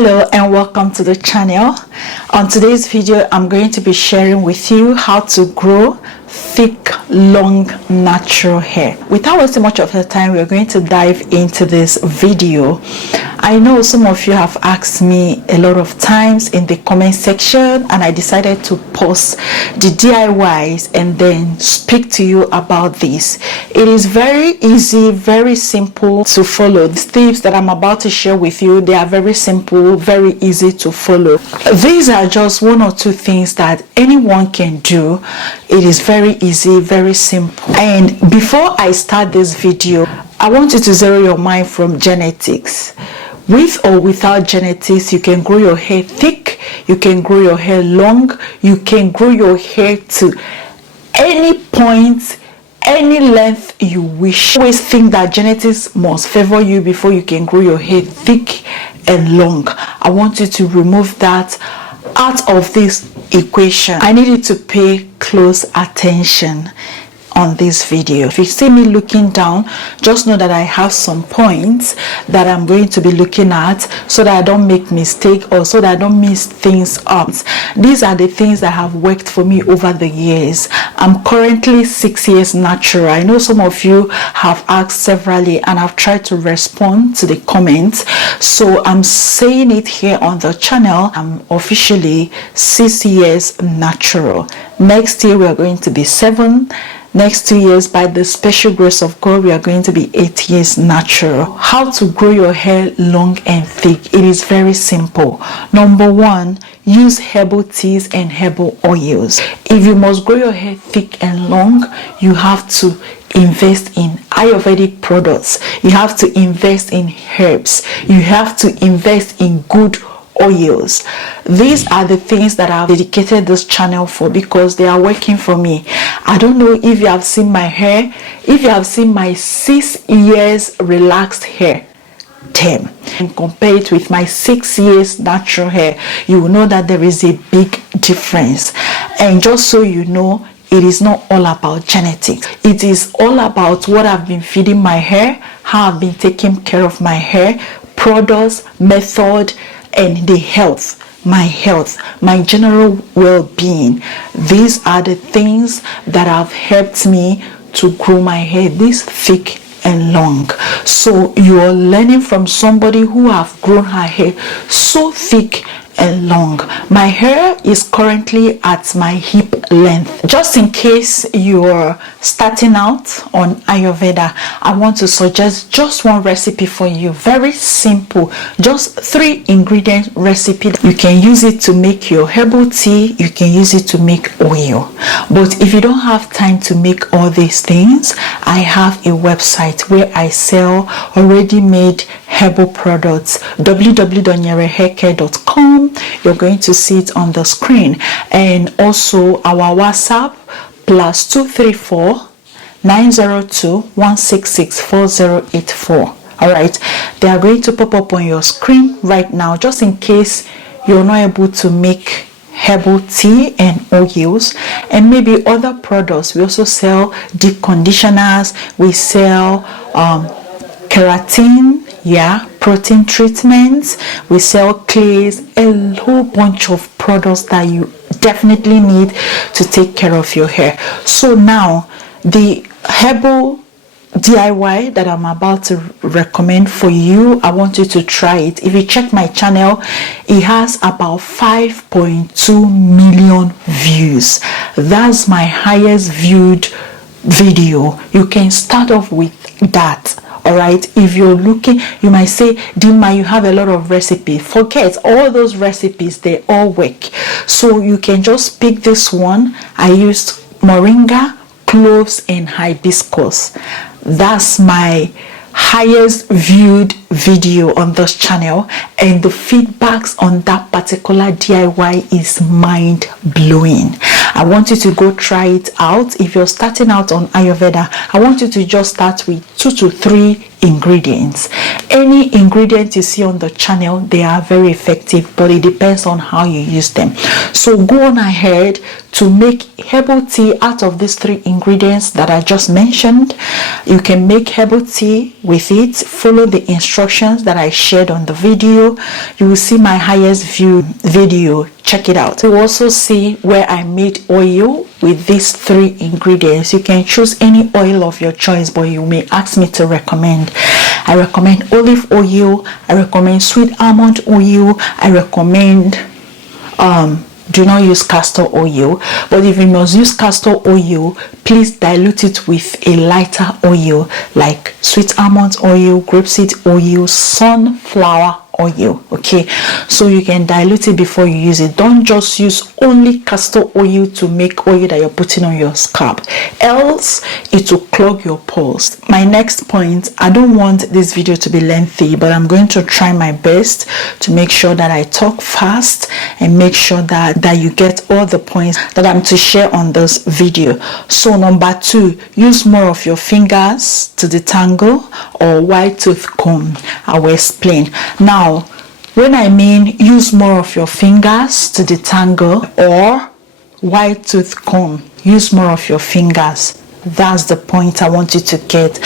Hello and welcome to the channel. On today's video I'm going to be sharing with you how to grow thick, long, natural hair. Without wasting much of your time, we're going to dive into this video. I know some of you have asked me a lot of times in the comment section, and I decided to post the DIYs and then speak to you about this. It is very easy, very simple to follow. The tips that I'm about to share with you, they are very simple, very easy to follow. These are just one or two things that anyone can do. It is very easy, very simple. And before I start this video, I want you to zero your mind from genetics. With or without genetics, you can grow your hair thick, you can grow your hair long, you can grow your hair to any point, any length you wish. Always think that genetics must favor you before you can grow your hair thick and long. I want you to remove that out of this equation. I need you to pay close attention on this video. If you see me looking down, just know that I have some points that I'm going to be looking at so that I don't make mistakes or so that I don't mess things up. These are the things that have worked for me over the years. I'm currently 6 years natural. I know some of you have asked severally and I've tried to respond to the comments, so I'm saying it here on the channel. I'm officially 6 years natural. Next year we are going to be 7. Next 2 years, by the special grace of God, we are going to be 8 years natural. How to grow your hair long and thick? It is very simple. Number one, use herbal teas and herbal oils. If you must grow your hair thick and long, you have to invest in Ayurvedic products. You have to invest in herbs. You have to invest in good oils. These are the things that I've dedicated this channel for because they are working for me. I don't know if you have seen my hair, if you have seen my 6 years relaxed hair term and compare it with my 6 years natural hair, you will know that there is a big difference. And just so you know, it is not all about genetics. It is all about what I've been feeding my hair, how I've been taking care of my hair, products, method, and the health, my general well-being. These are the things that have helped me to grow my hair this thick and long. So you are learning from somebody who have grown her hair so thick and long. My hair is currently at my hip length. Just in case you're starting out on Ayurveda, I want to suggest just one recipe for you. Very simple, just 3 ingredient recipe. You can use it to make your herbal tea, you can use it to make oil. But if you don't have time to make all these things, I have a website where I sell already made herbal products. www.nyerehaircare.com. You're going to see it on the screen. And also our WhatsApp +234 902 166 4084. all right, they are going to pop up on your screen right now, just in case you're not able to make herbal tea and oils and maybe other products. We also sell deep conditioners, we sell keratin, protein treatments, we sell clays, a whole bunch of products that you definitely need to take care of your hair. So now the herbal DIY that I'm about to recommend for you, I want you to try it. If you check my channel, it has about 5.2 million views. That's my highest viewed video. You can start off with that. All right, if you're looking, you might say, Dima, you have a lot of recipes. Forget all those recipes, they all work. So you can just pick this one. I used moringa, cloves, and hibiscus. That's my highest viewed video on this channel, and the feedbacks on that particular DIY is mind-blowing. I want you to go try it out. If you're starting out on Ayurveda, I want you to just start with 2 to 3 ingredients. Any ingredient you see on the channel, they are very effective, but it depends on how you use them. So go on ahead to make herbal tea out of these 3 ingredients that I just mentioned. You can make herbal tea with it. Follow the instructions that I shared on the video. You will see my highest view video. Check it out. You will also see where I made oil with these 3 ingredients. You can choose any oil of your choice, but you may ask me to recommend. I recommend olive oil. I recommend sweet almond oil. I recommend do not use castor oil, but if you must use castor oil, please dilute it with a lighter oil like sweet almond oil, grapeseed oil, sunflower oil. Okay, so you can dilute it before you use it. Don't just use only castor oil to make oil that you're putting on your scalp, else it will clog your pores. My next point, I don't want this video to be lengthy, but I'm going to try my best to make sure that I talk fast and make sure that you get all the points that I'm to share on this video. So number 2, use more of your fingers to detangle or wide tooth comb. I will explain. Now, when I mean use more of your fingers to detangle or wide tooth comb, use more of your fingers. That's the point I want you to get.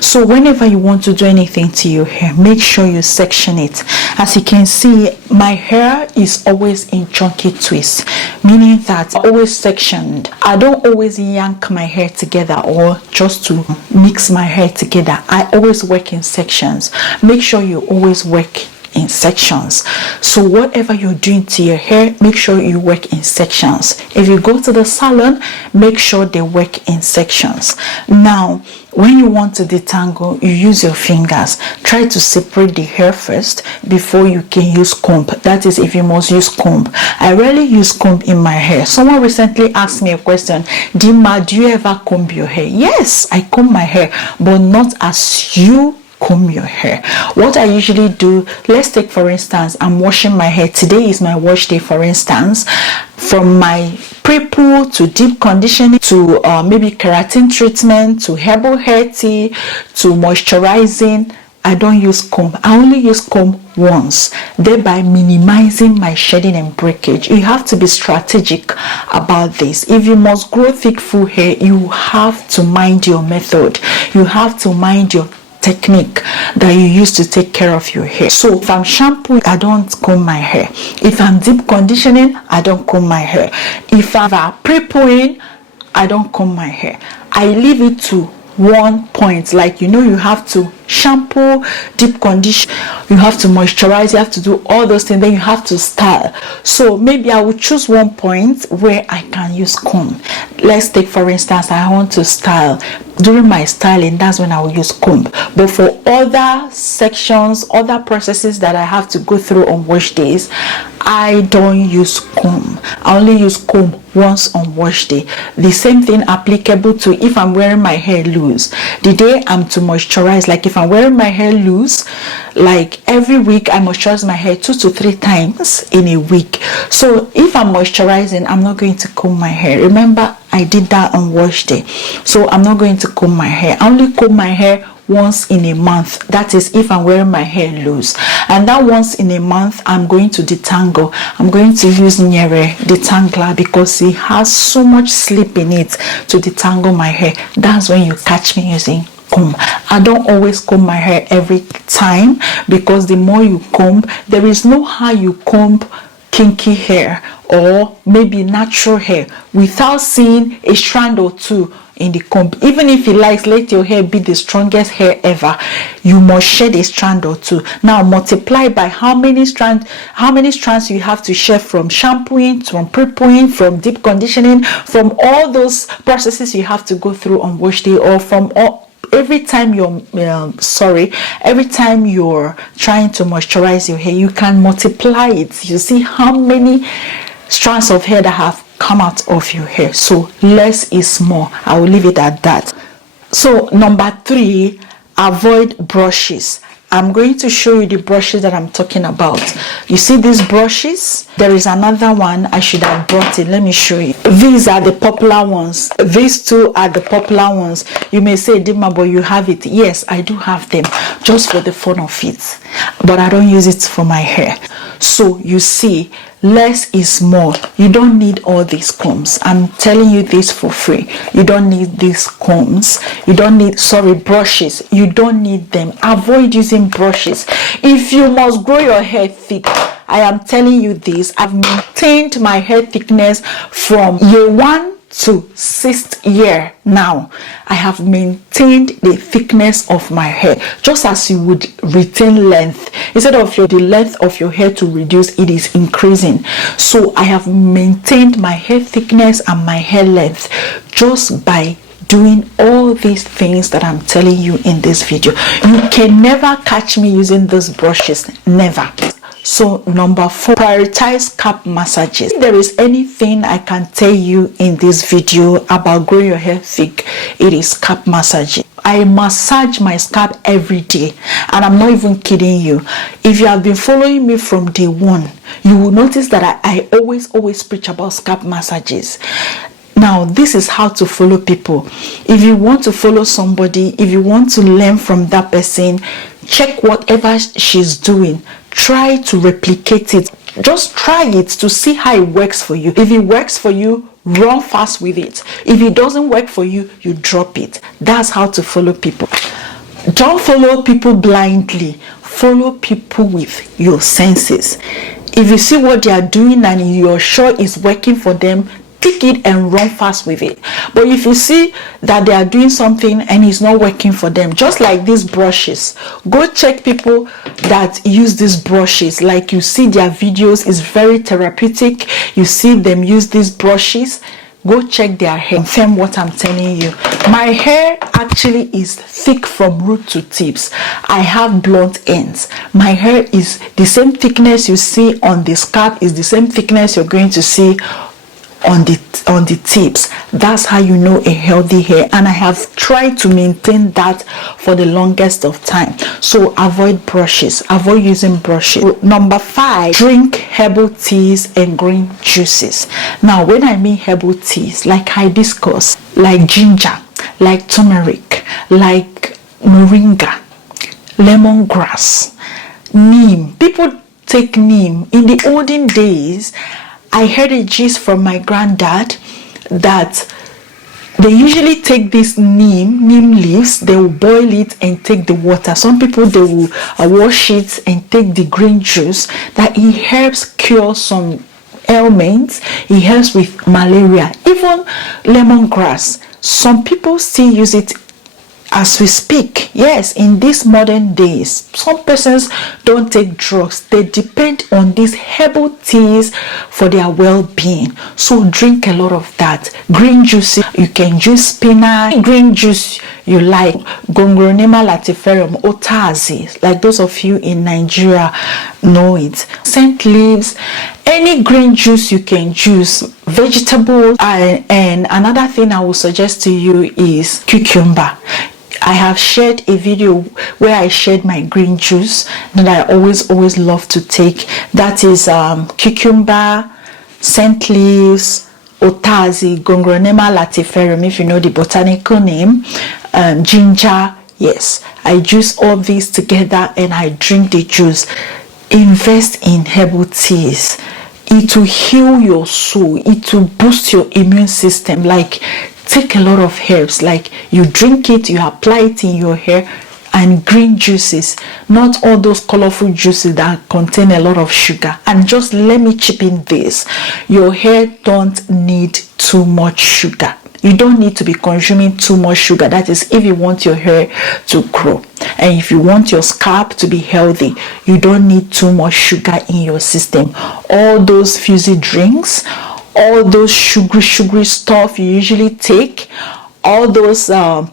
So whenever you want to do anything to your hair, make sure you section it. As you can see, my hair is always in chunky twists, meaning that always sectioned. I don't always yank my hair together or just to mix my hair together. I always work in sections. Make sure you always work in sections. So whatever you're doing to your hair, make sure you work in sections. If you go to the salon, make sure they work in sections. Now, when you want to detangle, you use your fingers. Try to separate the hair first before you can use comb. That is, if you must use comb. I rarely use comb in my hair. Someone recently asked me a question, Dima, do you ever comb your hair? Yes, I comb my hair, but not as you comb your hair. What I usually do, let's take for instance, I'm washing my hair. Today is my wash day, for instance. From my pre-poo to deep conditioning to maybe keratin treatment to herbal hair tea to moisturizing, I don't use comb. I only use comb once, thereby minimizing my shedding and breakage. You have to be strategic about this. If you must grow thick full hair, you have to mind your method. You have to mind your technique that you use to take care of your hair. So if I'm shampooing, I don't comb my hair. If I'm deep conditioning, I don't comb my hair. If I'm pre-pooing, I don't comb my hair. I leave it to one point. Like, you know, you have to shampoo, deep condition, you have to moisturize, you have to do all those things, then you have to style. So maybe I will choose one point where I can use comb. Let's take for instance, I want to style. During my styling, that's when I will use comb. But for other sections, other processes that I have to go through on wash days, I don't use comb. I only use comb once on wash day. The same thing applicable to if I'm wearing my hair loose. The day I'm to moisturize, like if I'm wearing my hair loose, like every week I moisturize my hair 2 to 3 times in a week. So if I'm moisturizing, I'm not going to comb my hair. Remember, I did that on wash day. So I'm not going to comb my hair. I only comb my hair once in a month. That is if I'm wearing my hair loose. And that once in a month, I'm going to detangle. I'm going to use Nyere detangler because it has so much slip in it to detangle my hair. That's when you catch me using comb. I don't always comb my hair every time because the more you comb, there is no how you comb kinky hair or maybe natural hair without seeing a strand or two in the comb. Even if you like, let your hair be the strongest hair ever, you must shed a strand or two. Now multiply by how many strands you have to shed from shampooing, from pre-pooing, from deep conditioning, from all those processes you have to go through on wash day, or from all every time you're trying to moisturize your hair. You can multiply it. You see how many strands of hair that have come out of your hair. So less is more. I will leave it at that. So number 3, avoid brushes. I'm going to show you the brushes that I'm talking about. You see these brushes? There is another one I should have brought it. Let me show you. These are the popular ones. These two are the popular ones. You may say, Dima, but you have it. Yes, I do have them, just for the fun of it, but I don't use it for my hair. So you see, less is more. You don't need all these combs. I'm telling you this for free. You don't need these combs. You don't need, brushes. You don't need them. Avoid using brushes. If you must grow your hair thick, I am telling you this. I've maintained my hair thickness from year 1 to 6th year now. I have maintained the thickness of my hair, just as you would retain length. Instead of the length of your hair to reduce, it is increasing. So I have maintained my hair thickness and my hair length just by doing all these things that I'm telling you in this video. You can never catch me using those brushes, never. So number 4, prioritize scalp massages. If there is anything I can tell you in this video about growing your hair thick, it is scalp massaging. I massage my scalp every day, and I'm not even kidding you. If you have been following me from day 1, you will notice that I always preach about scalp massages. Now, this is how to follow people. If you want to follow somebody, if you want to learn from that person, check whatever she's doing. Try to replicate it. Just try it to see how it works for you. If it works for you, run fast with it. If it doesn't work for you, you drop it. That's how to follow people. Don't follow people blindly. Follow people with your senses. If you see what they are doing and you're sure it's working for them, take it and run fast with it. But if you see that they are doing something and it's not working for them, just like these brushes, go check people that use these brushes. Like you see their videos, is very therapeutic. You see them use these brushes, go check their hair, confirm what I'm telling you. My hair actually is thick from root to tips. I have blunt ends. My hair is the same thickness you see on the scalp, is the same thickness you're going to see on the tips. That's how you know a healthy hair, and I have tried to maintain that for the longest of time. So avoid brushes, avoid using brushes. Number 5, drink herbal teas and green juices. Now when I mean herbal teas, like hibiscus, like ginger, like turmeric, like moringa, lemongrass, neem. People take neem. In the olden days, I heard a gist from my granddad that they usually take this neem leaves, they will boil it and take the water. Some people, they will wash it and take the green juice, that it helps cure some ailments. It helps with malaria. Even lemongrass, some people still use it as we speak. Yes, in these modern days, some persons don't take drugs. They depend on these herbal teas for their well-being. So drink a lot of that. Green juice, you can juice spinach. Green juice you like, Gongronema latiferum, otazi, like those of you in Nigeria know it. Scent leaves, any green juice you can juice. Vegetables, and another thing I will suggest to you is cucumber. I have shared a video where I shared my green juice that I always love to take. That is cucumber, scent leaves, otazi, Gongronema latiferum, if you know the botanical name, ginger. Yes, I juice all these together and I drink the juice. Invest in herbal teas. It will heal your soul. It will boost your immune system. Like, take a lot of herbs, like you drink it, you apply it in your hair. And green juices, not all those colorful juices that contain a lot of sugar. And just let me chip in this, your hair don't need too much sugar. You don't need to be consuming too much sugar. That is if you want your hair to grow. And if you want your scalp to be healthy, you don't need too much sugar in your system. All those fizzy drinks, all those sugary stuff you usually take, all those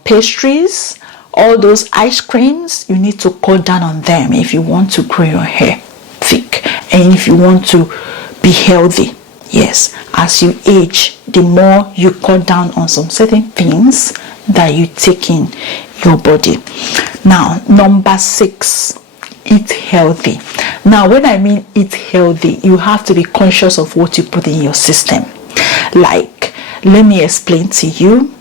pastries, all those ice creams, you need to cut down on them if you want to grow your hair thick and if you want to be healthy. Yes, as you age, the more you cut down on some certain things that you take in your body. Now, number 6, eat healthy. Now, when I mean eat healthy, you have to be conscious of what you put in your system. Like, let me explain to you.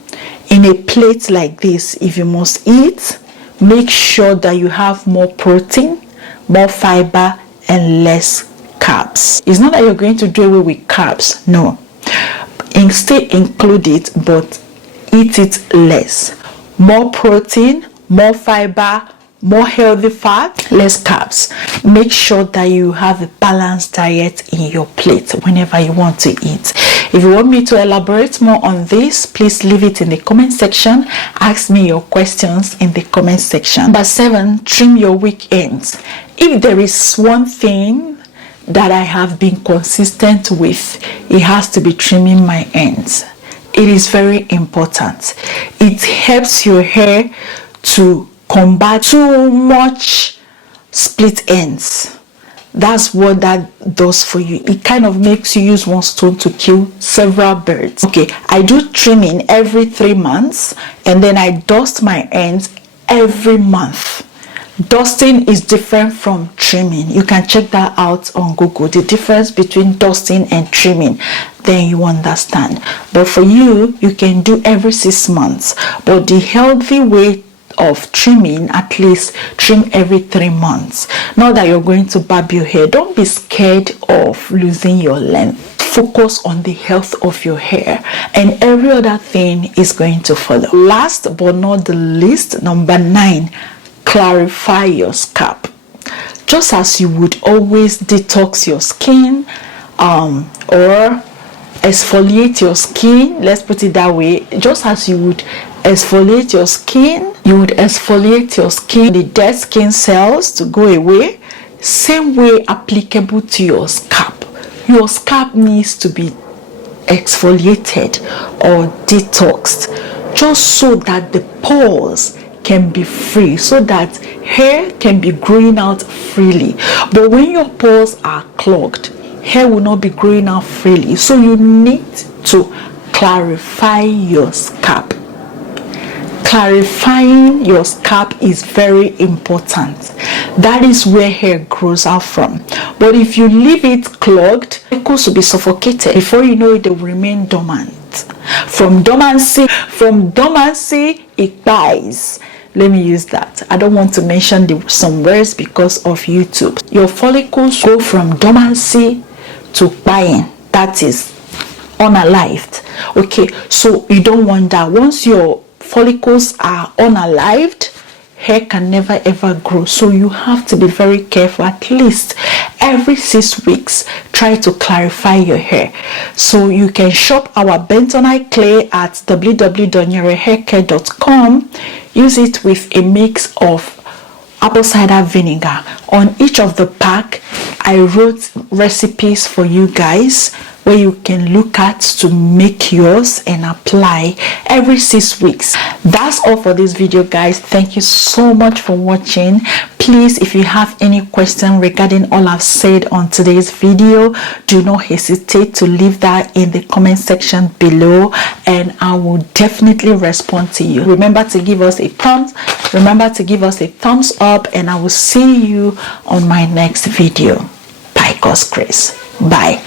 In a plate like this, if you must eat, make sure that you have more protein, more fiber, and less carbs. It's not that you're going to do away with carbs, no. Instead, include it, but eat it less. More protein, more fiber, more healthy fat, less carbs. Make sure that you have a balanced diet in your plate whenever you want to eat. If you want me to elaborate more on this, please leave it in the comment section. Ask me your questions in the comment section. Number 7, trim your weekends. If there is one thing that I have been consistent with, it has to be trimming my ends. It is very important. It helps your hair to combat too much split ends. That's what that does for you. It kind of makes you use one stone to kill several birds. Okay, I do trimming every 3 months, and then I dust my ends every month. Dusting is different from trimming. You can check that out on Google, the difference between dusting and trimming. Then you understand. But for you, you can do every 6 months. But the healthy way of trimming, at least trim every 3 months. Not that you're going to barb your hair. Don't be scared of losing your length. Focus on the health of your hair, and every other thing is going to follow. Last but not the least, number 9, clarify your scalp. Just as you would always detox your skin or exfoliate your skin, let's put it that way, just as you would exfoliate your skin, you would exfoliate your skin, the dead skin cells to go away. Same way applicable to your scalp. Your scalp needs to be exfoliated or detoxed, just so that the pores can be free, so that hair can be growing out freely. But when your pores are clogged, hair will not be growing out freely. So you need to clarify your scalp. Clarifying your scalp is very important. That is where hair grows out from. But if you leave it clogged, follicles will be suffocated. Before you know it, they will remain dormant. From dormancy, it dies. Let me use that. I don't want to mention some words because of YouTube. Your follicles go from dormancy to dying. That is unalived. Okay, so you don't want that. Once your follicles are unalived, hair can never ever grow. So you have to be very careful. At least every 6 weeks, try to clarify your hair. So you can shop our bentonite clay at www.nyerehaircare.com. Use it with a mix of apple cider vinegar. On each of the pack, I wrote recipes for you guys where you can look at to make yours and apply every 6 weeks. That's all for this video, guys. Thank you so much for watching. Please, if you have any question regarding all I've said on today's video, do not hesitate to leave that in the comment section below, and I will definitely respond to you. Remember to give us a thumbs up, and I will see you on my next video. By God's grace. Bye.